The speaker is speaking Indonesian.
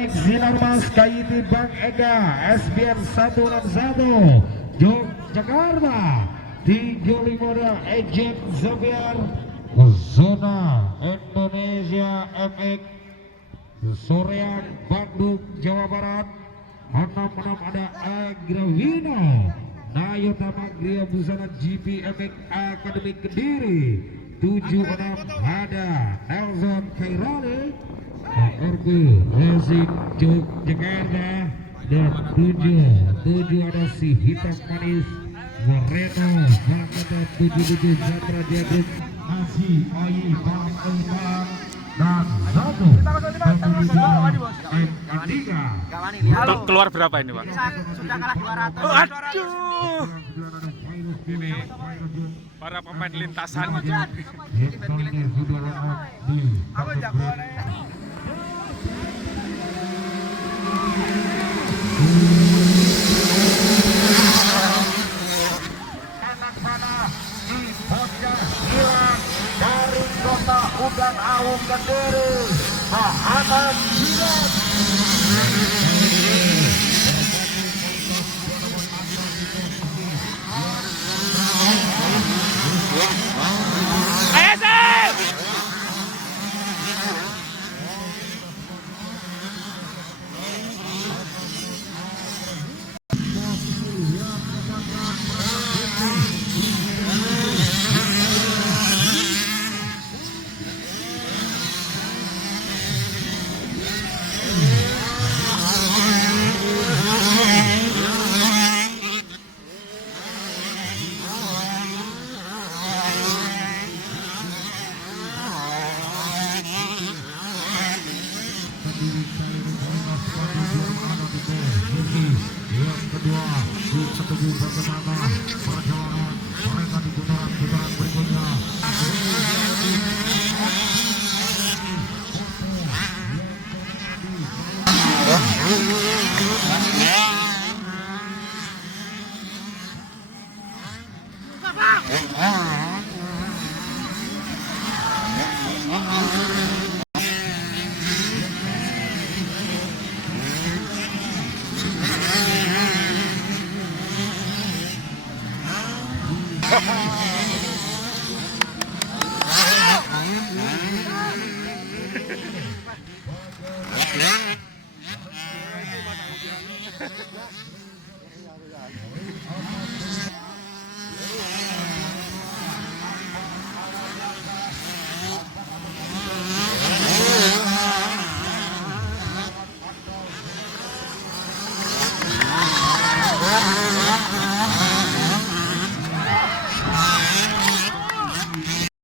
MX Sinarmas KIT Bang Ega SBN 161 Yogyakarta 35 Agent Zabiar zona Indonesia MX Soreang Bandung Jawa Barat. 66 ada Agrawino Nayotama Gria Busana GPMX Akademi Kediri. 76 ada Nelson Kairani RB Racing Yogyakarta. Dan 7 ada si hitam manis Moreno Bangkota 77 Zatra Diagut Nasi Ayi Bang Elbang dan 1 Keluar berapa ini, Pak? Sudah kalah 200. Oh, aduh. Ini para pemain lintasan. Apa jagoannya? anak panah di Bocah Hilang dari kota Udan Awung Kediri Muhammad Jilat. Ayo, Sep! Yang kedua disetujui bagaimana perjalanan mereka di putaran berikutnya.